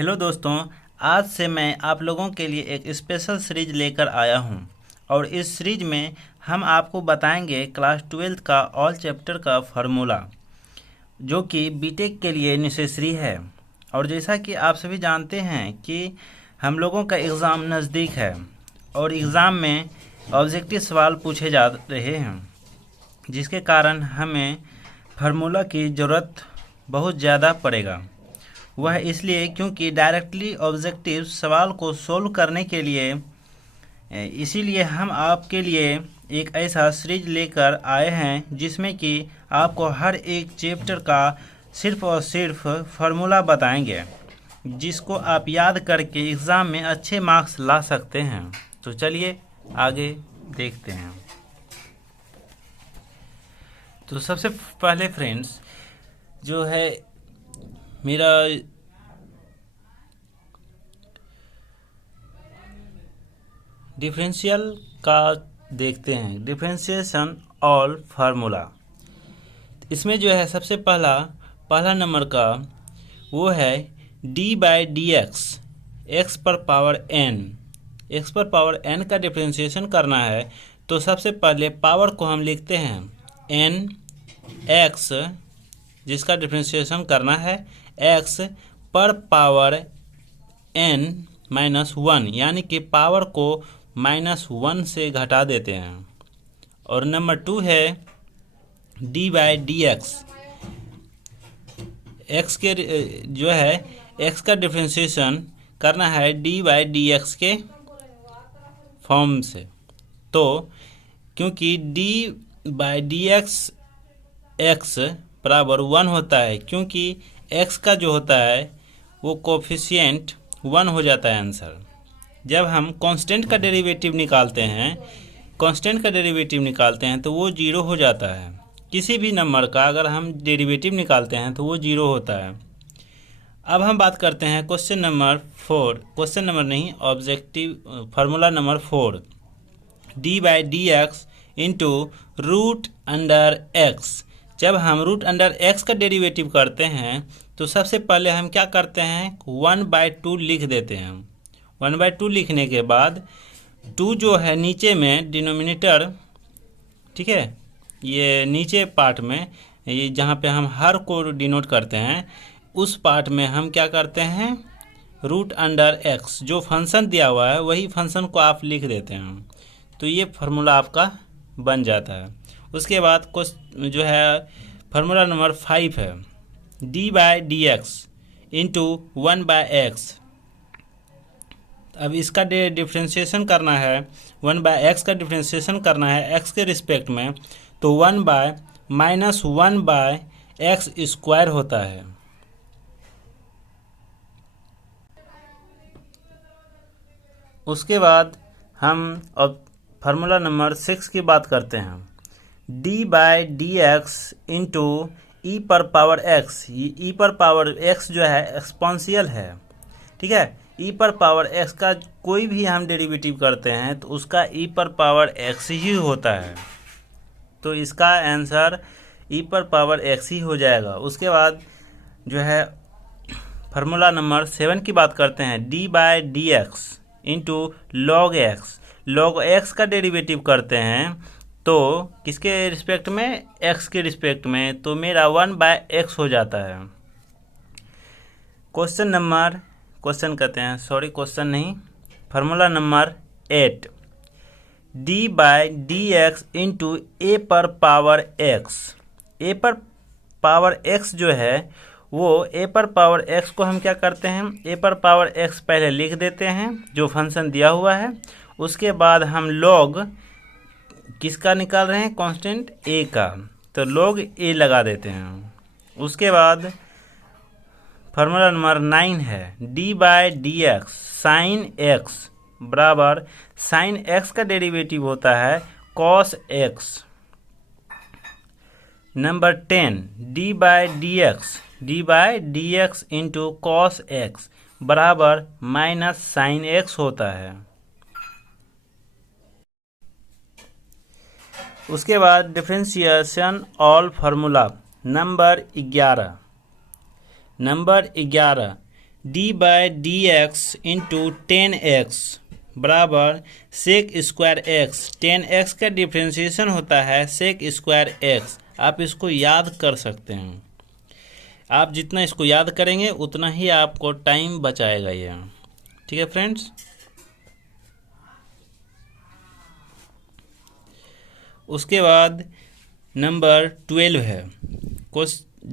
Hello दोस्तों, आज से मैं आप लोगों के लिए एक स्पेशल सीरीज लेकर आया हूं और इस सीरीज में हम आपको बताएंगे क्लास 12th का ऑल चैप्टर का फार्मूला जो कि बीटेक के लिए नेसेसरी है। और जैसा कि आप सभी जानते हैं कि हम लोगों का एग्ज़ाम नज़दीक है और एग्ज़ाम में ऑब्जेक्टिव सवाल पूछे जा रहे हैं, जिसके कारण हमें फार्मूला की ज़रूरत बहुत ज़्यादा पड़ेगा। वह इसलिए क्योंकि डायरेक्टली ऑब्जेक्टिव सवाल को सोल्व करने के लिए इसीलिए हम आपके लिए एक ऐसा सीरीज लेकर आए हैं जिसमें कि आपको हर एक चैप्टर का सिर्फ और सिर्फ फार्मूला बताएंगे, जिसको आप याद करके एग्ज़ाम में अच्छे मार्क्स ला सकते हैं। तो चलिए आगे देखते हैं। तो सबसे पहले फ्रेंड्स जो है मेरा डिफरेंशियल का देखते हैं, डिफरेंशिएशन ऑल फार्मूला। इसमें जो है सबसे पहला नंबर का वो है D by D x, x पर पावर एन। एक्स पर पावर एन का डिफरेंशिएशन करना है तो सबसे पहले पावर को हम लिखते हैं एन एक्स, जिसका डिफरेंशिएशन करना है एक्स पर पावर एन माइनस वन, यानी कि पावर को -1 से घटा देते हैं। और नंबर 2 है D by D x, x के जो है एक्स का डिफरेंशिएशन करना है डी बाई डी एक्स के फॉर्म से। तो क्योंकि D by D x x बराबर 1 होता है, क्योंकि एक्स का जो होता है वो कोफिशिएंट 1 हो जाता है आंसर। जब हम कांस्टेंट का डेरिवेटिव निकालते हैं तो वो 0 हो जाता है। किसी भी नंबर का अगर हम डेरिवेटिव निकालते हैं तो वो 0 होता है। अब हम बात करते हैं क्वेश्चन नंबर 4, क्वेश्चन नंबर नहीं, objective formula number 4, D by D X into root under X. जब हम रूट अंडर एक्स का डेरिवेटिव करते हैं तो सबसे पहले हम क्या करते हैं 1/2 लिख देते हैं। 1/2 लिखने के बाद 2 जो है नीचे में डिनोमिनेटर, ठीक है, ये नीचे पार्ट में, ये जहाँ पे हम हर को डिनोट करते हैं उस पार्ट में हम क्या करते हैं रूट अंडर एक्स, जो फंक्शन दिया हुआ है वही फंक्शन को आप लिख देते हैं। तो ये फार्मूला आपका बन जाता है। उसके बाद जो है फार्मूला नंबर 5 है D by D X into 1/x। अब इसका डिफ्रेंशिएशन करना है, 1/x का डिफ्रेंशिएशन करना है x के रिस्पेक्ट में, तो 1/-1/x² होता है। उसके बाद हम अब फार्मूला नंबर 6 की बात करते हैं, D by D X into E पर पावर एक्स। ई पर पावर एक्स जो है एक्सपोनेंशियल है, ठीक है। ई पर पावर एक्स का कोई भी हम डेरिवेटिव करते हैं तो उसका ई पर पावर एक्स ही होता है, तो इसका आंसर ई पर पावर एक्स ही हो जाएगा। उसके बाद जो है फार्मूला नंबर 7 की बात करते हैं, D by D X into log x. Log x का डेरिवेटिव करते हैं तो किसके रिस्पेक्ट में, एक्स के रिस्पेक्ट में, तो मेरा 1/x हो जाता है। क्वेश्चन नहीं, formula number 8, D by D X into A पर पावर एक्स। ए पर पावर एक्स जो है वो ए पर पावर एक्स को हम क्या करते हैं, ए पर पावर एक्स पहले लिख देते हैं जो फंक्शन दिया हुआ है। उसके बाद हम लॉग किसका निकाल रहे हैं, कांस्टेंट ए का, तो लॉग ए लगा देते हैं। उसके बाद फार्मूला नंबर 9 है D by D x sine x बराबर, साइन एक्स का डेरिवेटिव होता है cos x. Number 10 D by D X into cos x बराबर माइनस साइन एक्स होता है। उसके बाद differentiation all formula number 11, D by D X into 10x बराबर सेक स्क्वायर एक्स। 10x का डिफ्रेंशिएशन होता है सेक स्क्वायर एक्स। आप इसको याद कर सकते हैं। आप जितना इसको याद करेंगे उतना ही आपको टाइम बचाएगा ये। ठीक है फ्रेंड्स। उसके बाद नंबर 12 है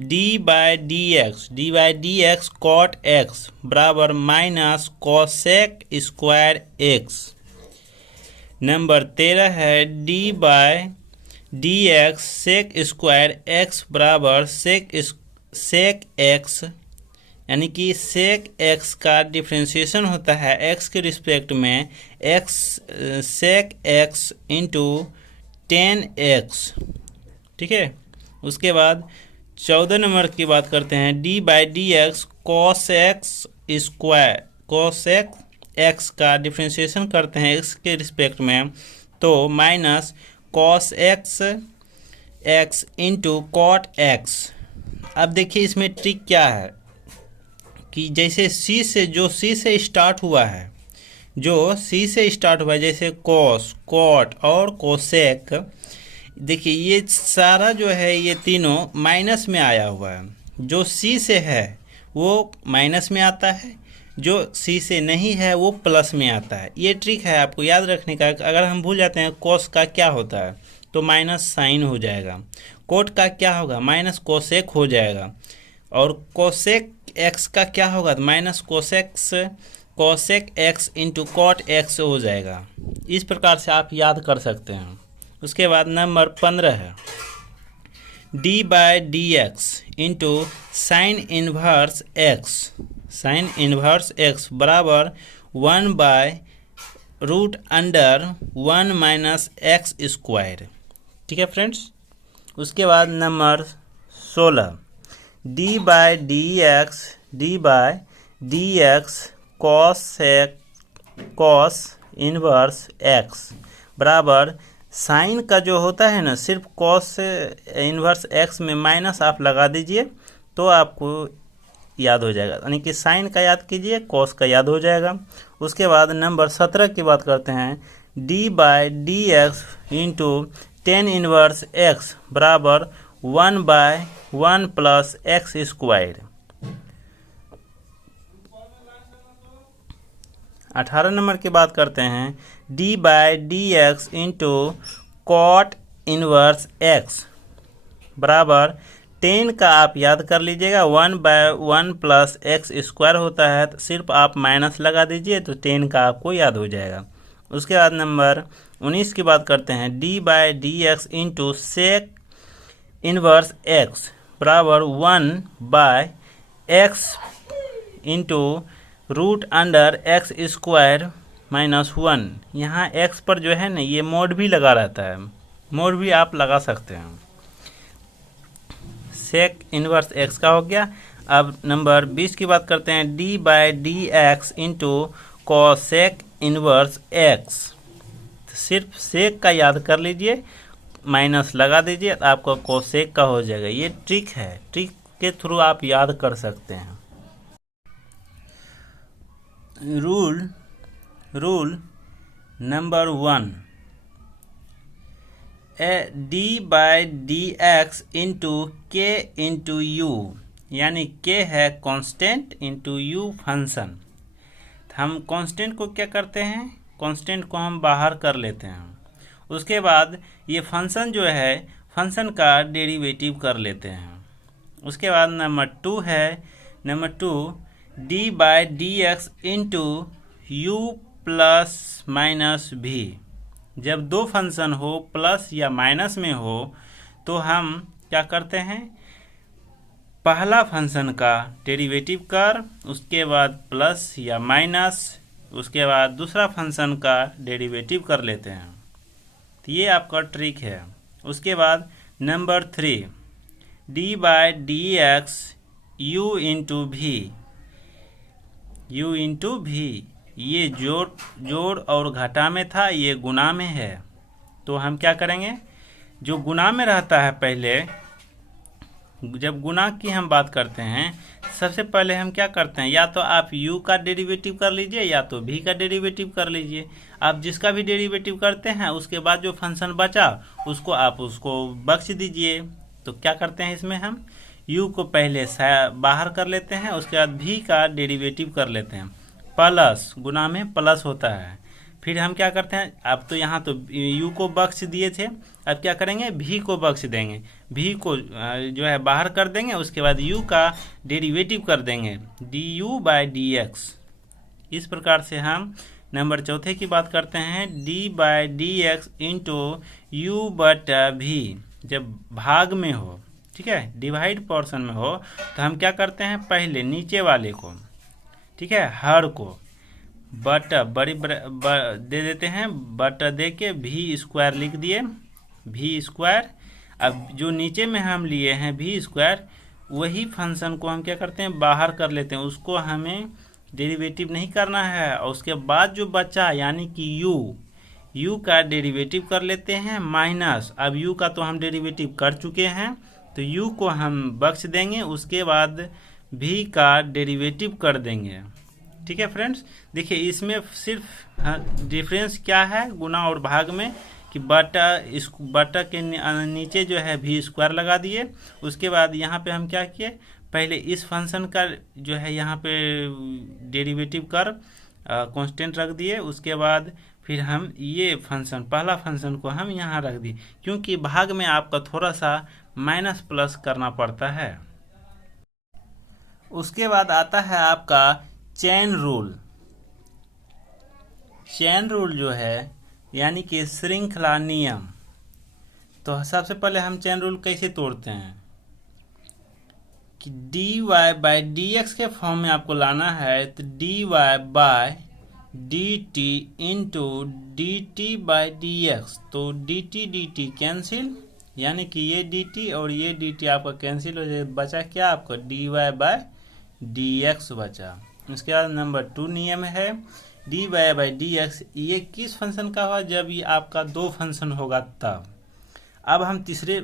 D by D X cot X बराबर minus cosec square X. Number 13 है D by D X sec square X बराबर सेक एक्स, यानी कि सेक एक्स का डिफ्रेंशिएशन होता है एक्स के रिस्पेक्ट में x sec X into 10x। ठीक है। उसके बाद 14 नंबर की बात करते हैं D by D X cos X का डिफ्रेंशिएशन करते हैं एक्स के रिस्पेक्ट में, तो minus cos X into cot X. अब देखिए इसमें ट्रिक क्या है कि जैसे सी से स्टार्ट हुआ है, जैसे कॉस कॉट और कोसेक, देखिए ये सारा जो है ये तीनों माइनस में आया हुआ है। जो सी से है वो माइनस में आता है, जो सी से नहीं है वो प्लस में आता है। ये ट्रिक है आपको याद रखने का। अगर हम भूल जाते हैं कॉस का क्या होता है तो माइनस साइन हो जाएगा, कोट का क्या होगा माइनस कोसेक हो जाएगा, और कोसेक एक्स का क्या होगा minus cosec X into cot X हो जाएगा। इस प्रकार से आप याद कर सकते हैं। उसके बाद नंबर 15 है D by D X into sine inverse X बराबर 1 by root under 1 minus X square. ठीक है फ्रेंड्स। उसके बाद number 16 D by D X cos inverse X बराबर साइन का जो होता है ना, सिर्फ कॉस इन्वर्स एक्स में माइनस आप लगा दीजिए तो आपको याद हो जाएगा, यानी कि साइन का याद कीजिए कॉस का याद हो जाएगा। उसके बाद नंबर 17 की बात करते हैं D by D X into 10 inverse X बराबर 1 by 1 plus X square. 18 number की बात करते हैं D by D X into cot inverse X बराबर 10 का आप याद कर लीजिएगा 1 बाय 1 प्लस एक्स स्क्वायर होता है, तो सिर्फ आप माइनस लगा दीजिए तो 10 का आपको याद हो जाएगा। उसके बाद नंबर 19 की बात करते हैं D by D X into sec inverse X बराबर 1 by X into root under X square minus 1। यहाँ एक्स पर जो है ना ये मोड भी लगा रहता है, मोड भी आप लगा सकते हैं। सेक इन्वर्स एक्स का हो गया। अब नंबर 20 की बात करते हैं D by D X into cosec inverse x. सिर्फ सेक का याद कर लीजिए, माइनस लगा दीजिए, आपका कोसेक का हो जाएगा। ये ट्रिक है, ट्रिक के थ्रू आप याद कर सकते हैं। Rule number 1 D by D X into के इंटू यू, यानी के है कांस्टेंट इंटू यू फंक्शन। हम कांस्टेंट को क्या करते हैं, कांस्टेंट को हम बाहर कर लेते हैं। उसके बाद ये फंक्शन जो है फंक्शन का डेरिवेटिव कर लेते हैं। उसके बाद नंबर 2 है D by D X into you plus minus भी। जब दो फंक्शन हो प्लस या माइनस में हो तो हम क्या करते हैं, पहला फंक्शन का डेरिवेटिव कर, उसके बाद प्लस या माइनस, उसके बाद दूसरा फंक्शन का डेरिवेटिव कर लेते हैं। तो ये आपका ट्रिक है। उसके बाद number 3 D by D x you into भी। ये जोड़ और घटा में था, ये गुणा में है। तो हम क्या करेंगे, जो गुणा में रहता है पहले जब गुणा की हम बात करते हैं सबसे पहले हम क्या करते हैं, या तो आप u का डेरिवेटिव कर लीजिए या तो v का डेरिवेटिव कर लीजिए। आप जिसका भी डेरिवेटिव करते हैं उसके बाद जो फंक्शन बचा उसको बख्श दीजिए। तो क्या करते हैं इसमें हम u को पहले बाहर कर लेते हैं, उसके बाद v का डेरिवेटिव कर लेते हैं। प्लस गुणा में प्लस होता है। फिर हम क्या करते हैं, अब तो यहाँ तो u को बख्श दिए थे, अब क्या करेंगे v को बख्श देंगे। v को जो है बाहर कर देंगे, उसके बाद u का डेरिवेटिव कर देंगे du/dx। इस प्रकार से हम नंबर चौथे की बात करते हैं d/dx इंटू u/v। जब भाग में हो, ठीक है, डिवाइड पोर्शन में हो, तो हम क्या करते हैं, पहले नीचे वाले को, ठीक है, हर को बटा दे देते हैं, बटा दे के v² लिख दिए, v²। अब जो नीचे में हम लिए हैं v², वही फंक्शन को हम क्या करते हैं, बाहर कर लेते हैं, उसको हमें डेरिवेटिव नहीं करना है। और उसके बाद जो बचा यानी कि u का डेरिवेटिव कर लेते हैं माइनस, अब u का तो हम डेरिवेटिव कर चुके हैं तो u को हम बख्श देंगे, उसके बाद v का डेरिवेटिव कर देंगे। ठीक है फ्रेंड्स, देखिए इसमें सिर्फ डिफरेंस क्या है गुणा और भाग में, कि बटा के नीचे जो है v² लगा दिए। उसके बाद यहाँ पे हम क्या किए, पहले इस फंक्शन का जो है यहाँ पे डेरिवेटिव कर कांस्टेंट रख दिए। उसके बाद फिर हम ये फंक्शन, पहला फंक्शन को हम यहाँ रख दिए, क्योंकि भाग में आपका थोड़ा सा माइनस प्लस करना पड़ता है। उसके बाद आता है आपका चेन रूल। चेन रूल जो है यानी कि श्रृंखला नियम। तो सबसे पहले हम चेन रूल कैसे तोड़ते हैं कि dy/dx के फॉर्म में आपको लाना है, तो dy/dt इंटू dt/dx। तो dt कैंसिल, यानी कि ये dt और ये dt आपका कैंसिल हो जाए, बचा क्या आपका dy/dx बचा। उसके बाद नंबर 2 नियम है dy/dx, ये किस फंक्शन का हुआ, जब ये आपका 2 फंक्शन होगा तब। अब हम तीसरे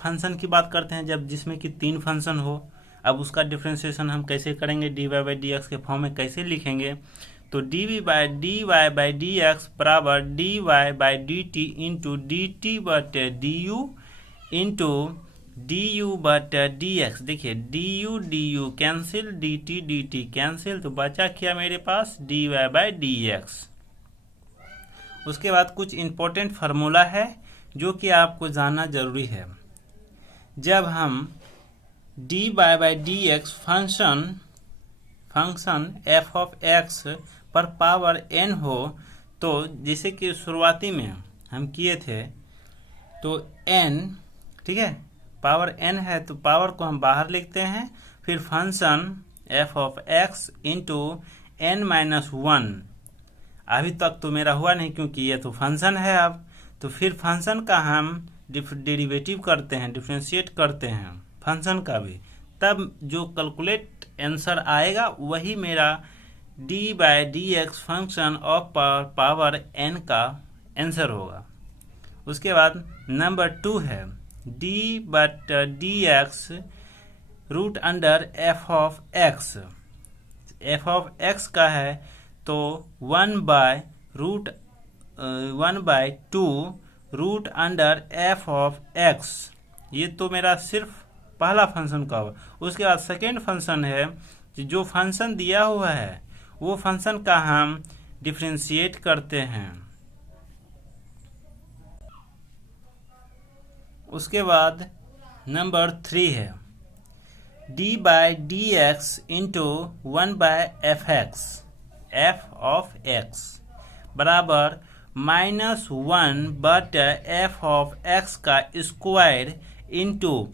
फंक्शन की बात करते हैं, जब जिसमें कि 3 फंक्शन हो। अब उसका डिफ्रेंशिएशन हम कैसे करेंगे, dy/dx के फॉर्म में कैसे लिखेंगे, तो dy/dx बराबर dy/dt into dt/du into du/dx। देखिए du कैंसिल, dt कैंसिल, तो बचा क्या मेरे पास dy/dx। उसके बाद कुछ इम्पोर्टेंट फार्मूला है जो कि आपको जानना जरूरी है। जब हम dy/dx फंक्शन f(x) पर पावर n हो, तो जैसे कि शुरुआती में हम किए थे, तो n, ठीक है, पावर n है तो पावर को हम बाहर लिखते हैं, फिर फंक्शन f(x) इंटू n-1। अभी तक तो मेरा हुआ नहीं क्योंकि ये तो फंक्शन है। अब तो फिर फंक्शन का हम डेरिवेटिव करते हैं, डिफ्रेंशिएट करते हैं फंक्शन का भी, तब जो कैलकुलेट आंसर आएगा वही मेरा dy/dx function of power n का आंसर होगा। उसके बाद नंबर 2 है d/dx root under f(x). f(x) का है तो 1/2 रूट अंडर f(x). ये तो मेरा सिर्फ पहला फंक्शन का हुआ। उसके बाद सेकेंड फंक्शन है, जो फंक्शन दिया हुआ है वो फंक्शन का हम डिफ्रेंशिएट करते हैं। उसके बाद नंबर 3 है d/dx इंटू 1/fx f(x) बराबर -1/f(x) का स्क्वायर इंटू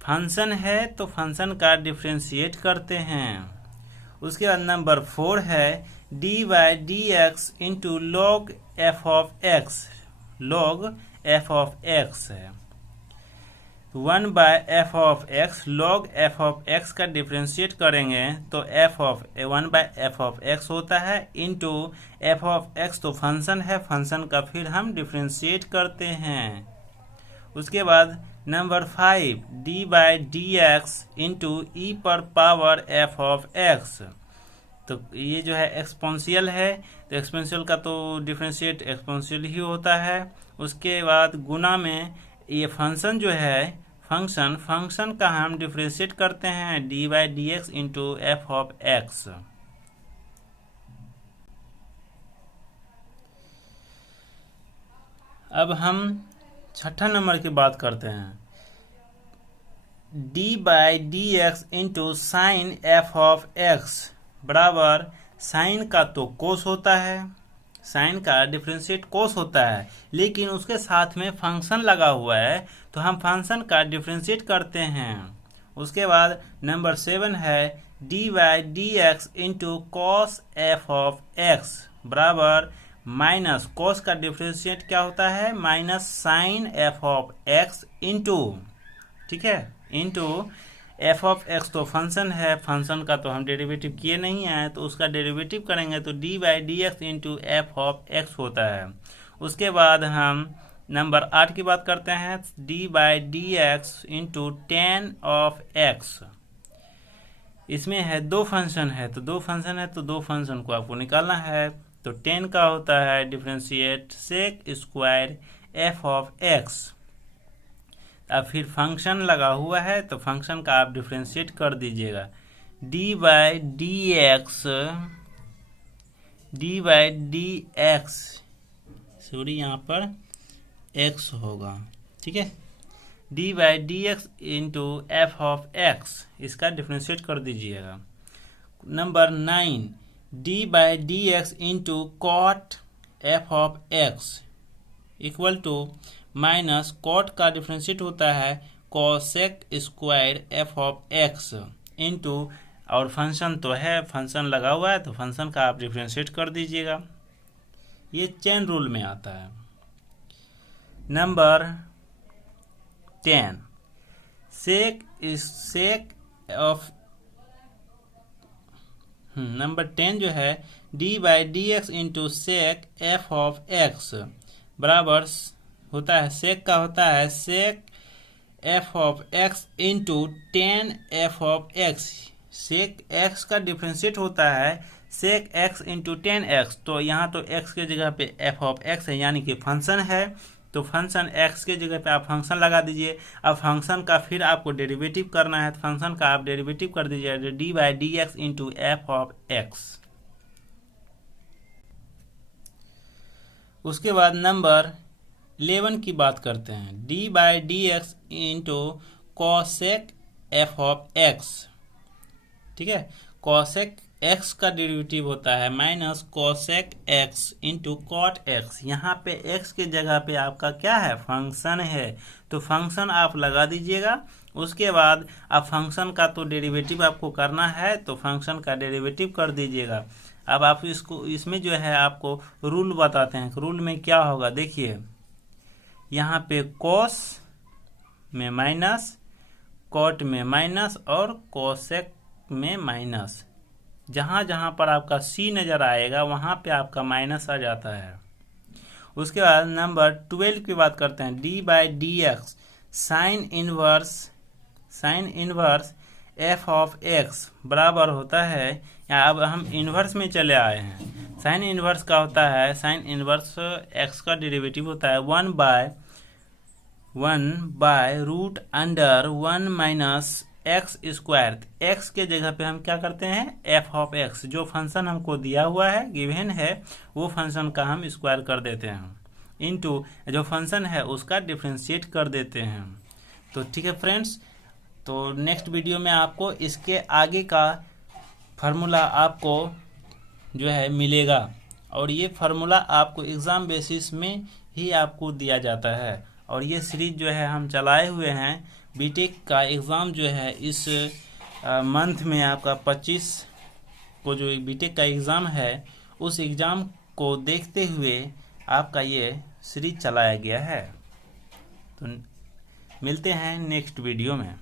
फंक्शन है तो फंक्शन का डिफ्रेंशिएट करते हैं। उसके बाद नंबर 4 है dy/dx into log f(x). log f(x) है 1/f(x). log f(x) का डिफ्रेंशिएट करेंगे तो 1/f(x) होता है इंटू f(x) तो फंक्शन है, फंक्शन का फिर हम डिफ्रेंशिएट करते हैं। उसके बाद number 5 D by D X into E पर पावर एफ ऑफ एक्स। तो ये जो है एक्सपोनेंशियल है, तो एक्सपोनेंशियल का तो डिफरेंशिएट एक्सपोनेंशियल ही होता है। उसके बाद गुना में ये फंक्शन जो है, फंक्शन का हम डिफरेंशिएट करते हैं D by D X into F of X. अब हम छठा नंबर की बात करते हैं, D by D X into sign F of X बराबर साइन का तो कोस होता है, साइन का डिफरेंशिएट कोस होता है, लेकिन उसके साथ में फंक्शन लगा हुआ है तो हम फंक्शन का डिफरेंशिएट करते हैं। उसके बाद नंबर 7 है D by D X into cos F of X बराबर माइनस कॉस का डिफरेंशिएट क्या होता है, minus sine F of X into, ठीक है, इंटू एफ ऑफ एक्स तो फंक्शन है, फंक्शन का तो हम डेरिवेटिव किए नहीं है, तो उसका डेरिवेटिव करेंगे तो D by D X into F of x होता है। उसके बाद हम नंबर 8 की बात करते हैं, D by D X into ten of x. इसमें है दो फंक्शन है, तो दो फंक्शन को आपको निकालना है। तो 10 का होता है differentiate sec square F of X. अब फिर फंक्शन लगा हुआ है तो फंक्शन का आप डिफरेंशिएट कर दीजिएगा, D by D X sorry यहाँ पर एक्स होगा, ठीक है, D by D X into F of X, इसका डिफरेंशिएट कर दीजिएगा। Number 9 D by D X into cot F of X equal to minus cot का डिफरेंशिएट होता है cosec square F of X into, और फंक्शन तो है, function लगा हुआ है तो फंक्शन का आप डिफरेंशिएट कर दीजिएगा। ये चेन रूल में आता है। नंबर 10 सेक ऑफ नंबर 10 जो है D by D X into sec F of X बराबर होता है, सेक का होता है sec F of X into tan F of X. Sec X का डिफरेंशिएट होता है sec X into tan X, तो यहाँ तो एक्स के जगह पे एफ ऑफ एक्स है यानी कि फंक्शन है, तो फंक्शन एक्स के जगह पे आप फंक्शन लगा दीजिए। अब फंक्शन का फिर आपको डेरिवेटिव करना है, तो फंक्शन का आप डेरिवेटिव कर दीजिए D by D X into F of X. उसके बाद नंबर 11 की बात करते हैं, D by D X into cosec F of X, ठीक है, कॉसेक एक्स का डेरिवेटिव होता है minus cosec X into cot X. यहाँ पे एक्स के जगह पे आपका क्या है, फंक्शन है, तो फंक्शन आप लगा दीजिएगा। उसके बाद आप फंक्शन का तो डेरिवेटिव आपको करना है, तो फंक्शन का डेरिवेटिव कर दीजिएगा। अब आप इसको इसमें जो है आपको रूल बताते हैं, रूल में क्या होगा देखिए, यहाँ पे कोस में माइनस, कॉट में माइनस और कोसेक में माइनस, जहाँ जहाँ पर आपका सी नज़र आएगा वहाँ पे आपका माइनस आ जाता है। उसके बाद नंबर 12 की बात करते हैं, D by D x sine inverse F of X बराबर होता है, या अब हम इन्वर्स में चले आए हैं। साइन इन्वर्स का होता है, साइन इन्वर्स एक्स का डेरिवेटिव होता है 1 by root under 1 minus X square. X के जगह पे हम क्या करते हैं, एफ ऑफ एक्स, जो फंक्शन हमको दिया हुआ है, गिवन है, वो फंक्शन का हम स्क्वायर कर देते हैं, इनटू जो फंक्शन है उसका डिफरेंशिएट कर देते हैं। तो ठीक है फ्रेंड्स, तो नेक्स्ट वीडियो में आपको इसके आगे का फार्मूला आपको जो है मिलेगा, और ये फार्मूला आपको एग्ज़ाम बेसिस में ही आपको दिया जाता है। और ये सीरीज जो है हम चलाए हुए हैं, बीटेक का एग्ज़ाम जो है इस मंथ में आपका 25 को जो बीटेक का एग्ज़ाम है, उस एग्ज़ाम को देखते हुए आपका ये सीरीज चलाया गया है। तो मिलते हैं नेक्स्ट वीडियो में।